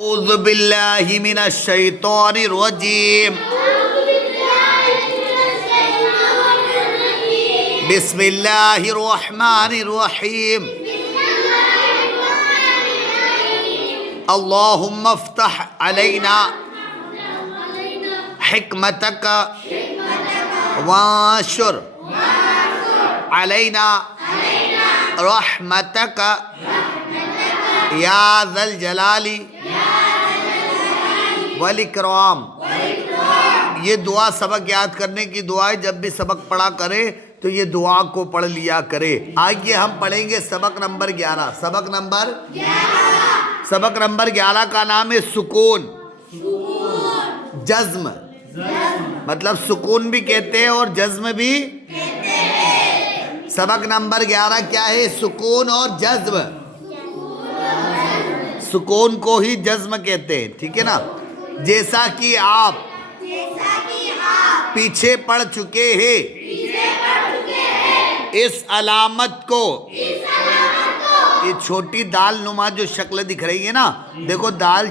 اعوذ باللہ من الشیطان الرجیم بسم اللہ الرحمن الرحیم اللہم افتح علینا حکمتک وانشر علینا رحمتک یا ذا الجلال والاکرام۔ یہ دعا سبق یاد کرنے کی دعا ہے، جب بھی سبق پڑھا کرے تو یہ دعا کو پڑھ لیا کرے۔ آئیے ہم پڑھیں گے سبق نمبر 11۔ سبق نمبر 11 کا نام ہے سکون، جزم، مطلب سکون بھی کہتے ہیں اور جزم بھی۔ سبق نمبر 11 کیا ہے؟ سکون اور جزم۔ سکون کو ہی جزم کہتے ہیں، ٹھیک ہے نا؟ جیسا کہ آپ پیچھے پڑ چکے ہیں اس علامت کو، یہ چھوٹی دال نما جو شکل دکھ رہی ہے نا، دیکھو دال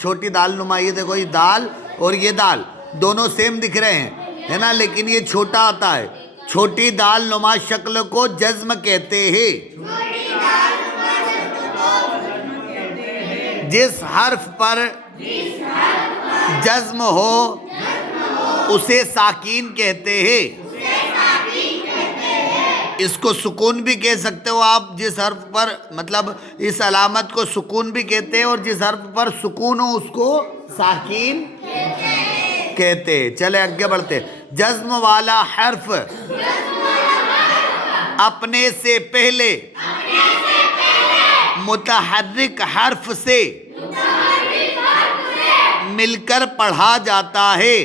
چھوٹی دال نما، یہ دیکھو یہ دال اور یہ دال دونوں سیم دکھ رہے ہیں، ہے نا؟ لیکن یہ چھوٹا آتا ہے۔ چھوٹی دال نما شکل کو جزم کہتے ہیں۔ جس حرف پر جزم ہو اسے ساکین کہتے ہیں۔ اس کو سکون بھی کہہ سکتے ہو آپ، جس حرف پر مطلب اس علامت کو سکون بھی کہتے ہیں، اور جس حرف پر سکون ہو اس کو ساکین کہتے ہیں۔ چلے آگے بڑھتے۔ جزم والا حرف اپنے سے پہلے متحرک حرف سے مل کر پڑھا جاتا ہے۔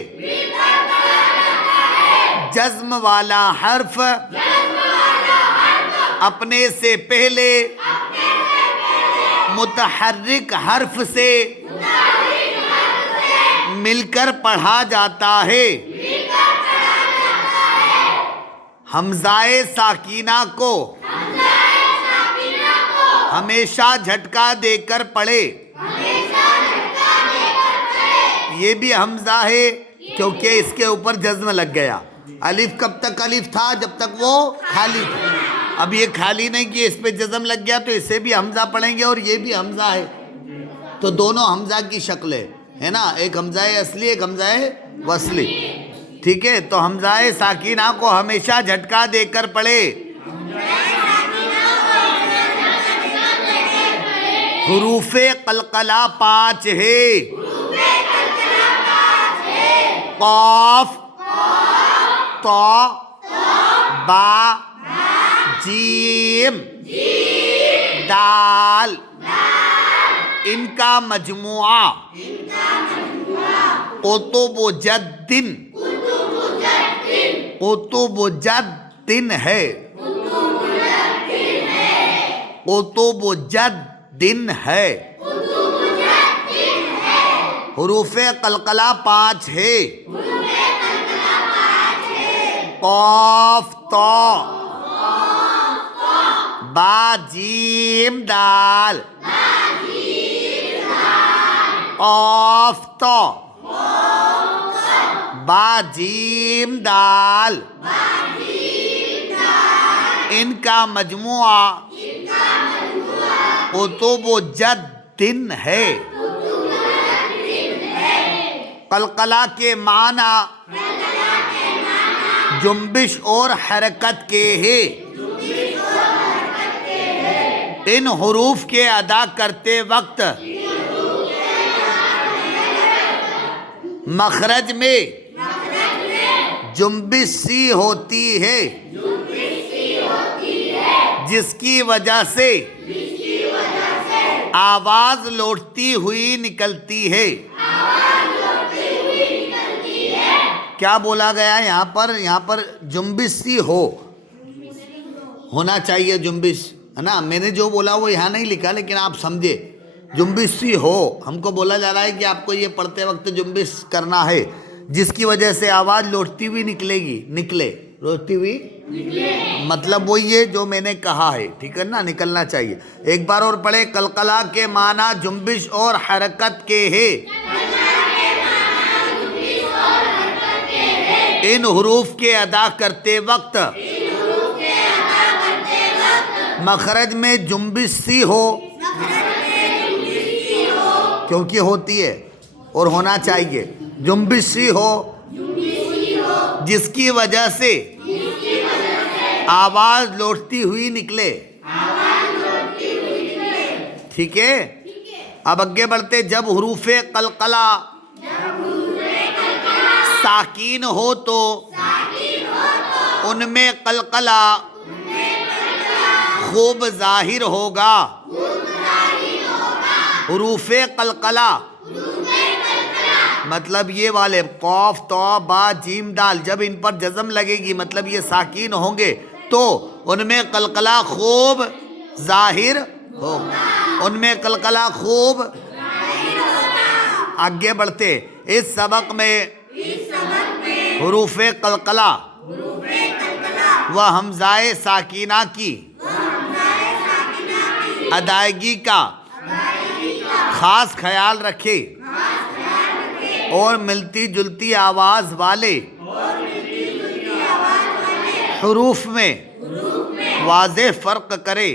جزم والا حرف اپنے سے پہلے متحرک حرف سے مل کر پڑھا جاتا ہے۔ حمزہ ساکینہ کو ہمیشہ جھٹکا دے کر پڑھے۔ یہ بھی حمزہ ہے کیونکہ اس کے اوپر جزم لگ گیا۔ الف کب تک الف تھا؟ جب تک وہ خالی تھا۔ اب یہ خالی نہیں کہ اس پہ جزم لگ گیا تو اسے بھی حمزہ پڑھیں گے، اور یہ بھی حمزہ ہے، تو دونوں حمزہ کی شکل ہے نا؟ ایک حمزہ اصلی، ایک حمزہ وصلی، ٹھیک ہے؟ تو حمزہ ساکینہ کو ہمیشہ جھٹکا دے کر پڑھے۔ حروف قلقلہ 5 ہے۔ قاف، طا، با، جیم، دال، ان کا مجموعہ قطب جد ہے۔ قطب جد ہے۔ حروف قلقلہ 5 ہے۔ قاف، طا، با، جیم، دال۔ قاف، طا، با، جیم، دال، ان کا مجموعہ قطب جد ہے۔ قلقلہ کے معنی جنبش اور حرکت کے ہیں۔ ان حروف کے ادا کرتے وقت مخرج میں جنبش سی ہوتی ہے، جس کی وجہ سے آواز لوٹتی ہوئی نکلتی ہے۔ کیا بولا گیا ہے یہاں پر جنبش سی ہونا چاہیے، جنبش ہے نا؟ میں نے جو بولا وہ یہاں نہیں لکھا، لیکن آپ سمجھے جنبش سی ہو۔ ہم کو بولا جا رہا ہے کہ آپ کو یہ پڑھتے وقت جنبش کرنا ہے، جس کی وجہ سے آواز لوٹتی ہوئی روتی ہوئی مطلب وہی ہے جو میں نے کہا ہے، ٹھیک ہے نا، نکلنا چاہیے. ایک بار اور پڑھے. قلقلہ کے معنی جنبش اور حرکت کے ہے. ان حروف کے ادا کرتے وقت مخرج میں جنبش سی ہو، کیونکہ ہوتی ہے اور ہونا چاہیے. جنبش سی ہو جس کی وجہ سے آواز لوٹتی ہوئی نکلے. ٹھیک ہے. اب آگے بڑھتے. جب حروف قلقلہ ساکین ہو تو ان میں قلقلہ خوب ظاہر ہوگا. حروف قلقلہ مطلب یہ والے قاف طا با جیم دال، جب ان پر جزم لگے گی مطلب یہ ساکین ہوں گے تو ان میں قلقلہ خوب ظاہر ہوگا. ان میں قلقلہ خوب. آگے بڑھتے. اس سبق میں حروف قلقلہ و حمزہ ساکینہ کی ادائیگی کا خاص خیال رکھے اور ملتی جلتی آواز والے حروف میں واضح فرق کرے.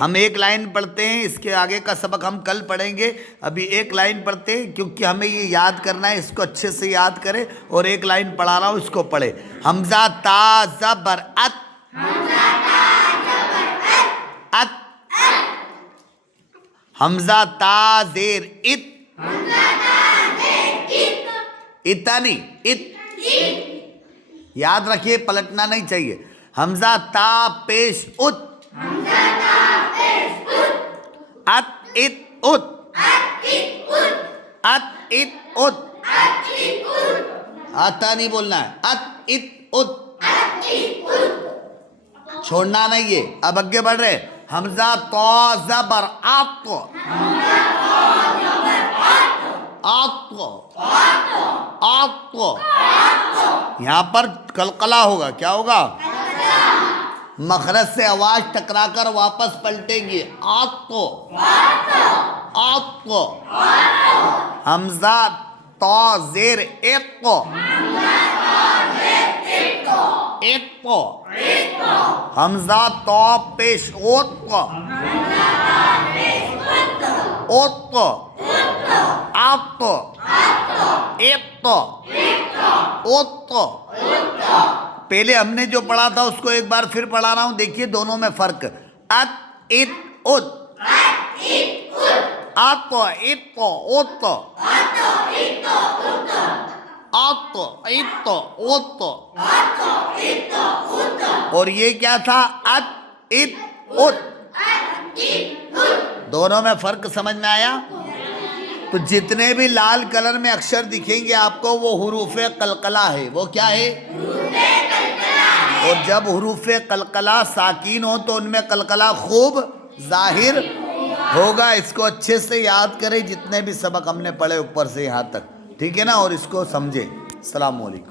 ہم ایک لائن پڑھتے ہیں، اس کے آگے کا سبق ہم کل پڑھیں گے. ابھی ایک لائن پڑھتے ہیں کیونکہ ہمیں یہ یاد کرنا ہے، اس کو اچھے سے یاد کرے. اور ایک لائن پڑھا رہا ہوں، اس کو پڑھے. حمزہ تا زبر ات. ات. حمزہ تا زیر ات. اتا نہیں، ات. یاد رکھیے، پلٹنا نہیں چاہیے. حمزہ تا پیش ات. ات ات ات. ات ات ات. آتا نہیں بولنا ہے. ات ات ات. چھوڑنا نہیں ہے. اب آگے بڑھ رہے. حمزہ تا زبر آت. آت. آت. یہاں پر قلقلہ ہوگا. کیا ہوگا؟ مخرج سے آواز ٹکرا کر واپس پلٹے گی. آت. آت. حمزہ تا زیر ایت. ایت. حمزہ تا پیش اوت. اوت. آت. ایت. اوت. پہلے ہم نے جو پڑھا تھا اس کو ایک بار پھر پڑھا رہا ہوں، دیکھیے دونوں میں فرق. ات ات ات. ات ات اوت. ات ات اوت. اور یہ کیا تھا؟ ات ات ات. دونوں میں فرق سمجھ میں آیا؟ تو جتنے بھی لال کلر میں اکشر دکھیں گے آپ کو وہ حروف قلقلہ ہے. وہ کیا ہے؟ اور جب حروف قلقلہ ساکین ہو تو ان میں قلقلہ خوب ظاہر ہوگا. اس کو اچھے سے یاد کریں، جتنے بھی سبق ہم نے پڑھے اوپر سے یہاں تک، ٹھیک ہے نا، اور اس کو سمجھیں. السلام علیکم.